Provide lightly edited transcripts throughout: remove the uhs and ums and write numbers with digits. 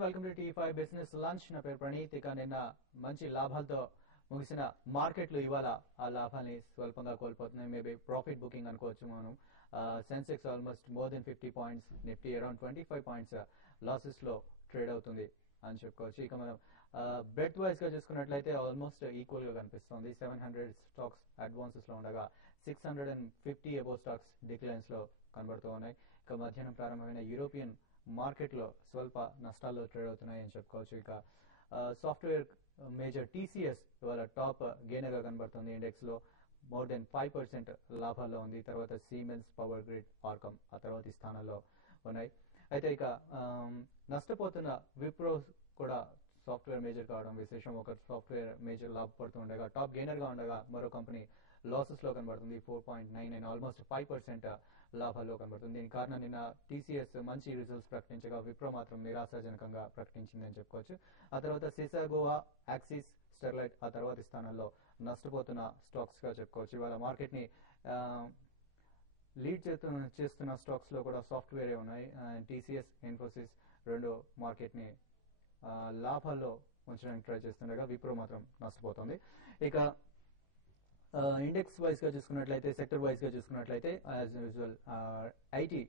Welcome to T five business lunch. నా పేరు ప్రణీత్. ఇక నిన్న మంచి లాభాలతో ముగిసిన మార్కెట్లు ఇవాళ ఆ లాభాన్ని స్వల్పంగా కోల్పోతున్నాయి. మేబీ ప్రాఫిట్ బుకింగ్ అనుకోవచ్చు మనం. Sensex almost more than 50 points, Nifty around 25 points losses లో ట్రేడ్ అవుతుంది అని చెప్పుకోవచ్చు. ఇక మనం బ్రెడ్ వైజ్ గా చూసుకున్నట్లయితే ఆల్మోస్ట్ ఈక్వల్ గా కనిపిస్తుంది. 700 స్టాక్స్ అడ్వాన్సెస్ లో ఉండగా 650 అబోవ్ స్టాక్స్ డిక్లైన్స్ లో కనబడుతూ ఉన్నాయి. ఇక మధ్యాహ్నం ప్రారంభమైన యూరోపియన్ మార్కెట్ లో స్వల్ప నష్టాల్లో ట్రేడ్ అవుతున్నాయి అని చెప్పుకోవచ్చు. ఇక సాఫ్ట్వేర్ మేజర్ టీసీఎస్ ఇవాళ టాప్ గెయినర్ గా కనబడుతుంది. ఇండెక్స్ లో మోర్ దెన్ 5% లాభాల్లో ఉంది. తర్వాత సిమెన్స్, పవర్ గ్రిడ్, ఆర్కమ్ ఆ తర్వాతి స్థానాల్లో ఉన్నాయి. అయితే ఇక నష్టపోతున్న విప్రో కూడా సాఫ్ట్వేర్ మేజర్ కావడం విశేషం. ఒక సాఫ్ట్వేర్ మేజర్ లాభపడుతూ ఉండగా టాప్ గెయినర్ గా ఉండగా మరో కంపెనీ లాసెస్ లో కనబడుతుంది. 4.99 ఆల్మోస్ట్ 5% లాభాల్లో కనబడుతుంది. దీని కారణం నిన్న టీసీఎస్ మంచి రిజల్ట్స్ ప్రకటించగా విప్రో మాత్రం నిరాశాజనకంగా ప్రకటించిందని చెప్పుకోవచ్చు. ఆ తర్వాత సిసాగోవా, యాక్సిస్, స్టెర్లైట్ ఆ తర్వాతి స్థానాల్లో నష్టపోతున్న స్టాక్స్ గా చెప్పుకోవచ్చు. ఇవాళ మార్కెట్ ని లీడ్ చేస్తున్న స్టాక్స్ లో కూడా సాఫ్ట్వేరే ఉన్నాయి. టీసీఎస్, ఇన్ఫోసిస్ రెండు మార్కెట్ ని లాభాల్లో ఉంచడానికి ట్రై చేస్తుండగా విప్రో మాత్రం నష్టపోతుంది. ఇక ఇండెక్స్ వైజ్ గా చూసుకున్నట్లయితే, సెక్టర్ వైజ్ గా చూసుకున్నట్లయితే as usual IT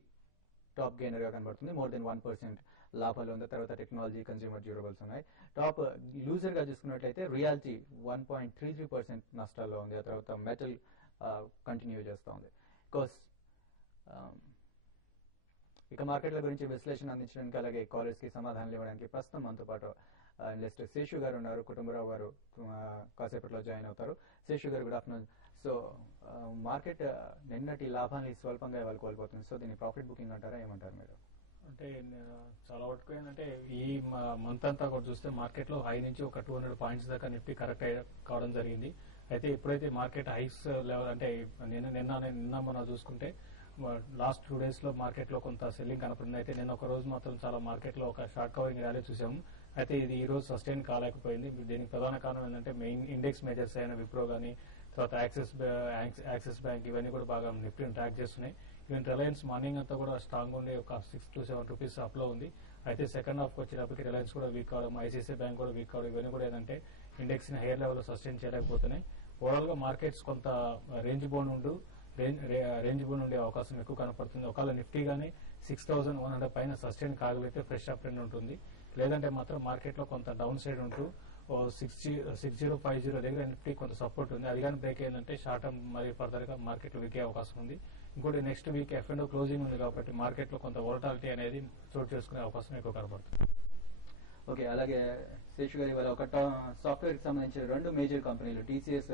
top gainer గా కనబడుతుంది. మోర్ దెన్ 1% లాభాలు ఉంది. తర్వాత టెక్నాలజీ, కన్స్యూమర్ డ్యూరబుల్స్ ఉన్నాయి. టాప్ లూజర్ గా చూసుకున్నట్లయితే రియాలిటీ 1.33% నష్టాల్లో ఉంది. ఆ తర్వాత మెటల్ కంటిన్యూ చేస్తూ ఉంది. కోర్స్ ఇక మార్కెట్ల గురించి విశ్లేషణ అందించడానికి అలాగే కాలర్స్ కి సమాధానాలు ఇవ్వడానికి ప్రస్తుతం మనతో పాటు ఇన్వెస్టర్ శేషు గారు ఉన్నారు. కుటుంబరావు గారు కాసేపట్లో జాయిన్ అవుతారు. శేషు గారు, గుడ్ ఆఫ్టర్నూన్. సో మార్కెట్ నిన్నటి లాభాన్ని స్వల్పంగా ఇవాళ కోల్పోతుంది. సో దీన్ని ప్రాఫిట్ బుకింగ్ అంటారా, ఏమంటారు మీరు? అంటే చాలా వరకు ఏంటంటే ఈ మంత్ అంతా కూడా చూస్తే మార్కెట్ లో హై నుంచి ఒక 200 పాయింట్స్ దాకా నిఫ్టీ కరెక్ట్ కావడం జరిగింది. అయితే ఎప్పుడైతే మార్కెట్ హైస్ లెవెల్ అంటే నిన్న మనం చూసుకుంటే లాస్ట్ 2 days లో మార్కెట్ లో కొంత సెల్లింగ్ కనపడింది. అయితే నిన్న ఒక రోజు మాత్రం చాలా మార్కెట్ లో ఒక షార్ట్ కవరింగ్ ర్యాలీ చూసాము. అయితే ఇది ఈ రోజు సస్టైన్ కాలేకపోయింది. దీనికి ప్రధాన కారణం ఏంటంటే మెయిన్ ఇండెక్స్ మేజర్స్ అయిన విప్రో గానీ, తర్వాత యాక్సిస్ బ్యాంక్ ఇవన్నీ కూడా బాగా నిఫ్టీని ట్రాక్ చేస్తున్నాయి. ఈవెన్ రిలయన్స్ మార్నింగ్ అంతా కూడా స్ట్రాంగ్ ఉండి ఒక 6 to 7 రూపీస్ అప్ లో ఉంది. అయితే సెకండ్ హాఫ్ వచ్చేటప్పటికి రిలయన్స్ కూడా వీక్ అవడం, ఐసీఐసీ బ్యాంక్ కూడా వీక్ అవడం, ఇవన్నీ కూడా ఏంటంటే ఇండెక్స్ ని హైయర్ లెవెల్ లో సస్టైన్ చేయలేకపోతున్నాయి. ఓవరాల్ గా మార్కెట్స్ కొంత రేంజ్ బౌండ్ ఉండే అవకాశం ఎక్కువ కనపడుతుంది. ఒకవేళ నిఫ్టీ గానీ 6100 పైన సస్టైన్ కాగలిగితే ఫ్రెష్ అప్ ట్రెండ్ ఉంటుంది. లేదంటే మాత్రం మార్కెట్ లో కొంత డౌన్ సైడ్ ఉంటూ 6050 దగ్గర నిఫ్టీ కొంత సపోర్ట్ ఉంది. అది కానీ బ్రేక్ అయిందంటే షార్ట్ టర్మ్ మరి ఫర్దర్ గా మార్కెట్ లో వీక్ అయ్యే అవకాశం ఉంది. ఇంకోటి నెక్స్ట్ వీక్ F&O క్లోజింగ్ ఉంది కాబట్టి మార్కెట్ లో కొంత వోలటాలిటీ అనేది చోటు చేసుకునే అవకాశం ఎక్కువ కనబడుతుంది. ఓకే, అలాగే శేషు గారి ఇవాళ ఒక సాఫ్ట్వేర్ కి సంబంధించిన రెండు మేజర్ కంపెనీలు టీసీఎస్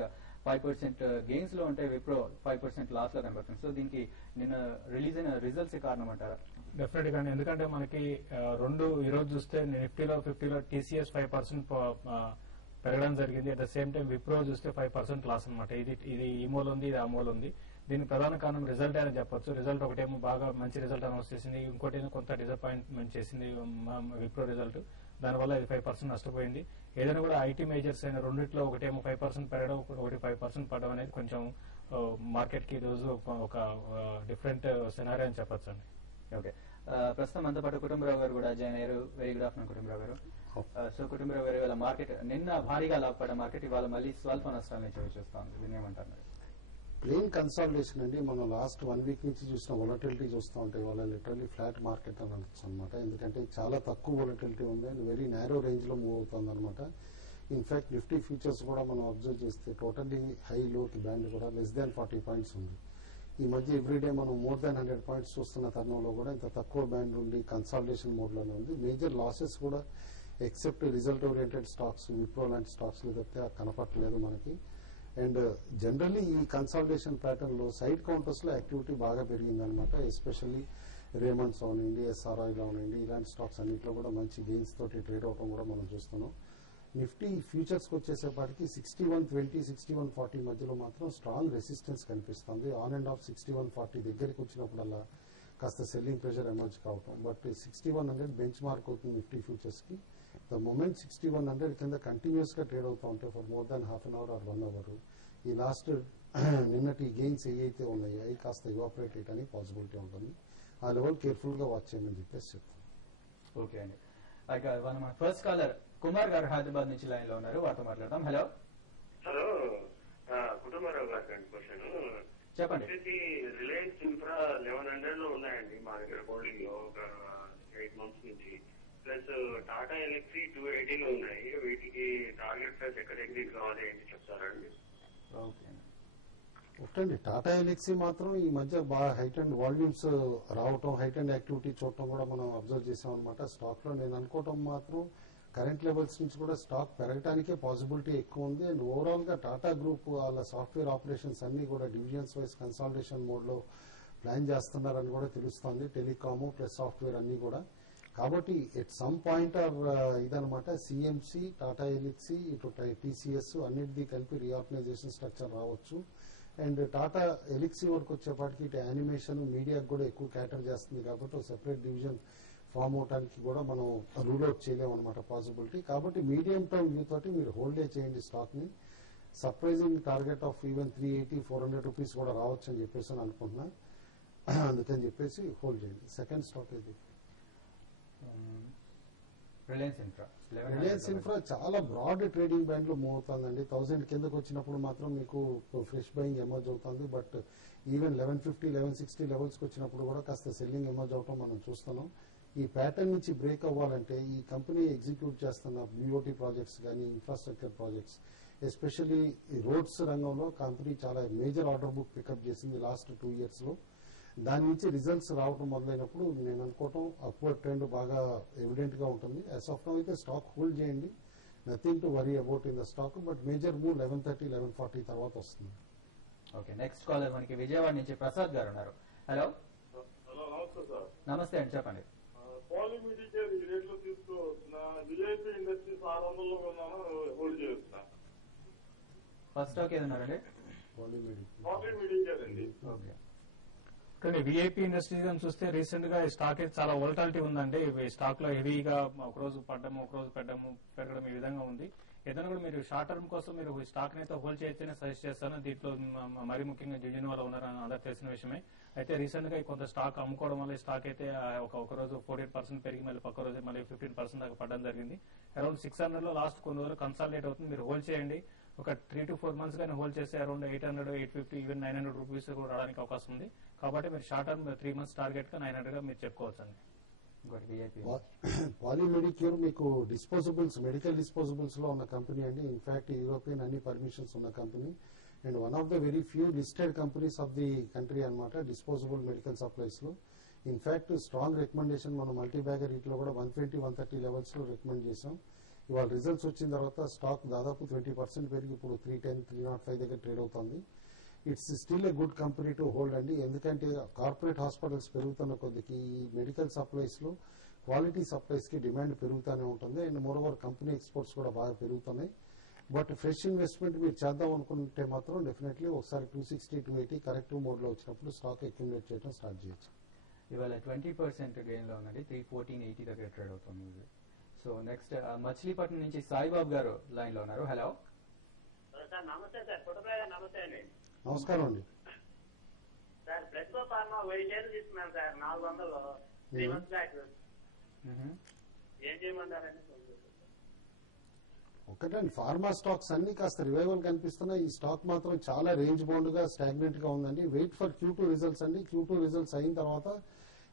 5% గెయిన్స్ లో ఉంటే విప్రో 5% లాస్ లో కనబడుతుంది. సో దీనికి నిన్న రిలీజ్ అయిన రిజల్ట్స్ కారణం అంటారా? డెఫినెట్ గా, ఎందుకంటే మనకి రెండు ఈ రోజు చూస్తే నిఫ్టీలో 50లో టీసీఎస్ 5% పెరగడం జరిగింది. At the same time Wipro చూస్తే 5% లాస్ అనమాట. ఇది ఈ మూల ఉంది, ఇది ఆ మూల ఉంది. దీనికి ప్రధాన కారణం రిజల్ట్ అని చెప్పొచ్చు. రిజల్ట్ ఒకటేమో బాగా మంచి రిజల్ట్ అనౌన్స్ చేసింది, ఇంకోటి కొంత డిసప్పాయింట్మెంట్ చేసింది విప్రో రిజల్ట్. దానివల్ల ఇది 5% నష్టపోయింది. ఏదైనా కూడా ఐటీ మేజర్స్ అయిన రెండిట్లో ఒకటేమో 5% పెరగడం, ఒకటి 5% పడడం అనేది కొంచెం మార్కెట్ కి ఈ రోజు ఒక డిఫరెంట్ సినారీ అని చెప్పొచ్చు అండి. ఓకే, ప్రస్తుతం మనతో పాటు కుటుంబరావు గారు కూడా జాయిన్ అయ్యారు. వెరీ గుడ్ ఆఫ్టర్నూన్ కుటుంబరావు గారు. సో కుటుంబరావు గారు, ఇవాళ మార్కెట్ నిన్న భారీగా లాభపడ్డ మార్కెట్ ఇవాళ మళ్ళీ స్వల్ప నష్టాలని చవి చూస్తా ఉంది. దీన్ని ఏమంటారు? ప్లేన్ కన్సాలిడేషన్ అండి. మనం లాస్ట్ 1 week నుంచి చూసిన వొలటిలిటీ చూస్తూ ఉంటే ఇవాళ లిటరల్లీ ఫ్లాట్ మార్కెట్ అని అనొచ్చు అనమాట. ఎందుకంటే చాలా తక్కువ వొలటిలిటీ ఉంది అండ్ వెరీ నేరో రేంజ్ లో మూవ్ అవుతుంది అనమాట. ఇన్ఫాక్ట్ నిఫ్టీ ఫ్యూచర్స్ కూడా మనం అబ్జర్వ్ చేస్తే టోటల్లీ హై లోకి బ్యాండ్ కూడా లెస్ దాన్ 40 పాయింట్స్ ఉంది. ఈ మధ్య ఎవ్రీడే మనం మోర్ దాన్ 100 పాయింట్స్ చూస్తున్న తరుణంలో కూడా ఇంత తక్కువ బ్యాండ్ ఉండి కన్సాలిడేషన్ మోడ్ లోనే ఉంది. మేజర్ లాసెస్ కూడా except result oriented stocks, Wipro లాంటి స్టాక్స్ లో తప్పితే కనపట్టలేదు మనకి. అండ్ జనరల్లీ ఈ కన్సాలిడేషన్ ప్యాటర్న్ లో సైడ్ కౌంటర్స్ లో యాక్టివిటీ బాగా పెరిగింది అనమాట. ఎస్పెషల్లీ రేమండ్స్ అవనండి, SRI అవనండి, ఇలాంటి స్టాక్స్ అన్నింటిలో కూడా మంచి గెయిన్స్ తోటి ట్రేడ్ అవడం కూడా మనం చూస్తున్నాం. నిఫ్టీ ఫ్యూచర్స్ కి వచ్చేసేపటికి 6120, 6140 మధ్యలో మాత్రం స్ట్రాంగ్ రెసిస్టెన్స్ కనిపిస్తుంది. ఆన్ అండ్ ఆఫ్ 6140 దగ్గరికి వచ్చినప్పుడల్లా కాస్త సెల్లింగ్ ప్రెషర్ ఎమర్జ్ కావటం. బట్ 6100 బెంచ్ మార్క్ అవుతుంది నిఫ్టీ ఫ్యూచర్స్ కి. ద మొమెంట్ 6100 కింద కంటిన్యూస్ గా ట్రేడ్ అవుతూ ఉంటాయి for more than half an hour or 1 hour. ఈ లాస్ట్ నిన్నటి గెయిన్స్ ఏవైతే ఉన్నాయో అవి కాస్త ఇవాపరేట్ చేయడానికి పాసిబిలిటీ ఉంటుంది. ఆ లెవెల్ కేర్ఫుల్ గా వాచ్ చేయమని చెప్పేసి చెప్తాను. ఓకే అండి. మన ఫస్ట్ కాలర్ కుమార్ గారు హైదరాబాద్ నుంచి లైన్ లో ఉన్నారు, వారితో మాట్లాడదాం. హలో హలో, కుటుంబరావు గారు అండి. క్వశ్చన్ చెప్పండి. వచ్చేసి రిలయన్స్ ఇన్ఫ్రా 1100 లో ఉన్నాయండి మా దగ్గర హోల్డింగ్ లో ఒక 8 months నుంచి. ప్లస్ టాటా ఎలక్సీ 280 లో ఉన్నాయి. వీటికి టార్గెట్ ప్రైస్ ఎక్కడ ఎగ్జిట్ కావాలి ఏంటి చెప్తారండి? ఓకే, ఒకటండి టాటా ఎలక్సీ మాత్రం ఈ మధ్య బాగా హైట్ అండ్ వాల్యూమ్స్ రావటం, హైట్ అండ్ యాక్టివిటీ చూడటం కూడా మనం అబ్జర్వ్ చేసాం అనమాట. స్టాక్ లో నేను అనుకోవటం మాత్రం కరెంట్ లెవెల్స్ నుంచి కూడా స్టాక్ పెరగడానికే పాసిబిలిటీ ఎక్కువ ఉంది. అండ్ ఓవరాల్ గా టాటా గ్రూప్ వాళ్ళ సాఫ్ట్వేర్ ఆపరేషన్స్ అన్ని కూడా డివిజన్స్ వైజ్ కన్సాలిడేషన్ మోడ్ లో ప్లాన్ చేస్తున్నారని కూడా తెలుస్తోంది. టెలికాము ప్లస్ సాఫ్ట్వేర్ అన్ని కూడా. కాబట్టి ఎట్ సమ్ పాయింట్ ఆర్ ఇదనమాట సిఎంసి, టాటా ఎలక్సీ, ఇటు టీసీఎస్ అన్నిటిది కలిపి రీఆర్గనైజేషన్ స్ట్రక్చర్ రావచ్చు. అండ్ టాటా ఎలక్సీ వరకు వచ్చేపాటికి ఇటు యానిమేషన్ మీడియాకి కూడా ఎక్కువ క్యాటర్ చేస్తుంది కాబట్టి సెపరేట్ డివిజన్ ఫామ్ అవడానికి కూడా మనం రూల్ అవుట్ చేయలేము అనమాట పాసిబిలిటీ. కాబట్టి మీడియం టర్మ్ వ్యూ తోటి మీరు హోల్డే చేయండి స్టాక్ ని. Surprising target of even 380-400 rupees కూడా రావచ్చు అని చెప్పేసి అని అనుకుంటున్నా. అందుకని చెప్పేసి హోల్డ్ చేయండి. సెకండ్ స్టాక్ ఇది రిలయన్స్ ఇన్ఫ్రా చాలా బ్రాడ్ ట్రేడింగ్ బ్యాండ్ లో మూవ్ అవుతుందండి. 1000 కిందకు వచ్చినప్పుడు మాత్రం మీకు ఫ్రెష్ బయింగ్ ఎమర్జ్ అవుతుంది. బట్ ఈవెన్ 1150, 1160 లెవెల్స్ కి వచ్చినప్పుడు కూడా కాస్త సెల్లింగ్ ఎమర్జ్ అవటం మనం చూస్తున్నాం. ఈ ప్యాటర్న్ నుంచి బ్రేక్ అవ్వాలంటే ఈ కంపెనీ ఎగ్జిక్యూట్ చేస్తున్న BOT ప్రాజెక్ట్స్ కానీ ఇన్ఫ్రాస్ట్రక్చర్ ప్రాజెక్ట్స్, ఎస్పెషల్లీ ఈ రోడ్స్ రంగంలో కంపెనీ చాలా మేజర్ ఆర్డర్ బుక్ పికప్ చేసింది లాస్ట్ 2 years లో. దాని నుంచి రిజల్ట్స్ రావడం మొదలైనప్పుడు నేను అనుకోవటం అప్వర్డ్ ట్రెండ్ బాగా ఎవిడెంట్ గా ఉంటుంది. యాజ్ ఆఫ్ నౌ అయితే స్టాక్ హోల్డ్ చేయండి. Nothing to worry about in the stock. But major move 1130, 1140 తర్వాత వస్తుంది. ఓకే, నెక్స్ట్ కాలర్ మనకి విజయవాడ నుంచి ప్రసాద్ గారు ఉన్నారు. హలో హలో, నమస్తే సార్. నమస్తే అండి, చెప్పండి. పాలిమీడికేర్ ఈ రేట్లో తీసుకున్నా. విఐపి ఇండస్ట్రీస్ 600లో ఉన్నాను, హోల్డ్ చేస్తున్నా. First stock ఏదన్నారండి? పాలిమీడికేర్ అండి. ఓకే, కానీ విఐపి ఇండస్ట్రీస్ అని చూస్తే రీసెంట్ గా ఈ స్టాక్ అయితే చాలా వోల్టాలిటీ ఉందండి. ఈ స్టాక్ లో హెవీగా ఒక రోజు పడ్డము, ఒక రోజు పెరగడం ఈ విధంగా ఉంది. ఏదైనా కూడా మీరు షార్ట్ టర్మ్ కోసం మీరు ఈ స్టాక్ అయితే హోల్డ్ చేయొచ్చని సజెస్ట్ చేస్తాను. దీంట్లో మరీ ముఖ్యంగా జిజిన్ వాళ్ళు ఉన్నారని అందరూ తెలిసిన విషయమే. అయితే రీసెంట్ గా కొంత స్టాక్ అమ్ముకోవడం వల్ల ఈ స్టాక్ అయితే ఒక రోజు 14% పెరిగి మళ్ళీ పక్క రోజు మళ్ళీ 15% దాకా పడడం జరిగింది. అరౌండ్ 600 లో లాస్ట్ కొన్ని రోజులు కన్సాలిడేట్ అవుతుంది. మీరు హోల్డ్ చేయండి. ఒక 3 to 4 months కానీ హోల్డ్ చేస్తే అరౌండ్ 800, 850, ఈవెన్ 900 రూపీస్ కూడా రావడానికి అవకాశం ఉంది. కాబట్టి మీరు షార్ట్ టర్మ్ 3 months టార్గెట్ గా 900 గా మీరు చెప్పుకోవచ్చు అండి. పాలిమెడిక్యూర్ మీకు డిస్పోజబుల్స్, మెడికల్ డిస్పోజబుల్స్ లో ఉన్న కంపెనీ అండి. ఇన్ఫాక్ట్ యూరోపియన్ అన్ని పర్మిషన్స్ ఉన్న company and one of the very few listed companies of the country అనమాట డిస్పోజబుల్ మెడికల్ సప్లైస్ లో. ఇన్ఫాక్ట్ స్ట్రాంగ్ రికమెండేషన్ మనం మల్టీ బ్యాగర్ వీటిలో కూడా 120, 130 లెవెల్స్ లో రికమెండ్ చేసాం. ఇవాళ రిజల్ట్స్ వచ్చిన తర్వాత స్టాక్ దాదాపు 20% పెరిగి ఇప్పుడు 310, 305 దగ్గర ట్రేడ్ అవుతుంది. It's still a good company to hold అండి. ఎందుకంటే కార్పొరేట్ హాస్పిటల్స్ పెరుగుతున్న కొద్దికి ఈ మెడికల్ సప్లైస్ లో క్వాలిటీ సప్లైస్ కి డిమాండ్ పెరుగుతూనే ఉంటుంది. అండ్ మోరోవర్ కంపెనీ ఎక్స్పోర్ట్స్ కూడా బాగా పెరుగుతున్నాయి. బట్ ఫ్రెష్ ఇన్వెస్ట్మెంట్ మీరు చేద్దాం అనుకుంటే మాత్రం డెఫినెట్లీ ఒకసారి 260, 280 కరెక్టివ్ మోడ్ లో వచ్చినప్పుడు స్టాక్ అక్యుములేట్ చేయడం స్టార్ట్ చేయొచ్చు. ఇవాళ 20% గెయిన్ లో ఉందండి. 314.80 దగ్గర ట్రేడ్ అవుతుంది. సో నెక్స్ట్ మచిలీపట్నం నుంచి సాయిబాబు గారు లైన్ లో ఉన్నారు. హలో సార్, నమస్తే సార్. కుటుంబరావు గారు నమస్తే అండి. నమస్కారం అండి. సార్, ప్రెస్కో ఫార్మా 1000 షేర్లు తీసుకున్నాను సార్, 400 3 months బ్యాక్. ఏం చేయమంటారండి? ఒకటండి, ఫార్మా స్టాక్స్ అన్ని కాస్త రివైవల్ కనిపిస్తున్నాయి. ఈ స్టాక్ మాత్రం చాలా రేంజ్ బౌండ్ గా స్టాగ్నెంట్ గా ఉందండి. వెయిట్ ఫర్ Q2 రిజల్ట్స్ అండి. Q2 రిజల్ట్స్ అయిన తర్వాత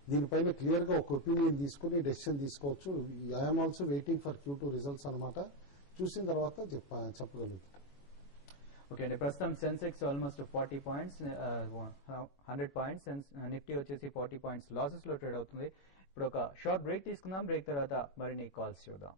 దీనిపైన క్లియర్ గా ఒక ఒపీనియన్ తీసుకుని డెసిషన్ తీసుకోవచ్చు. I'm also waiting for Q2 results అనమాట. చూసిన తర్వాత చెప్పగలుగుతాం. ఓకే అండి, ప్రస్తుతం Sensex almost 40 points, 100 points, Nifty వచ్చేసి 40 పాయింట్స్ లాసెస్ లో ట్రేడ్ అవుతుంది. ఇప్పుడు ఒక షార్ట్ బ్రేక్ తీసుకుందాం. బ్రేక్ తర్వాత మరిన్ని కాల్స్ చూద్దాం.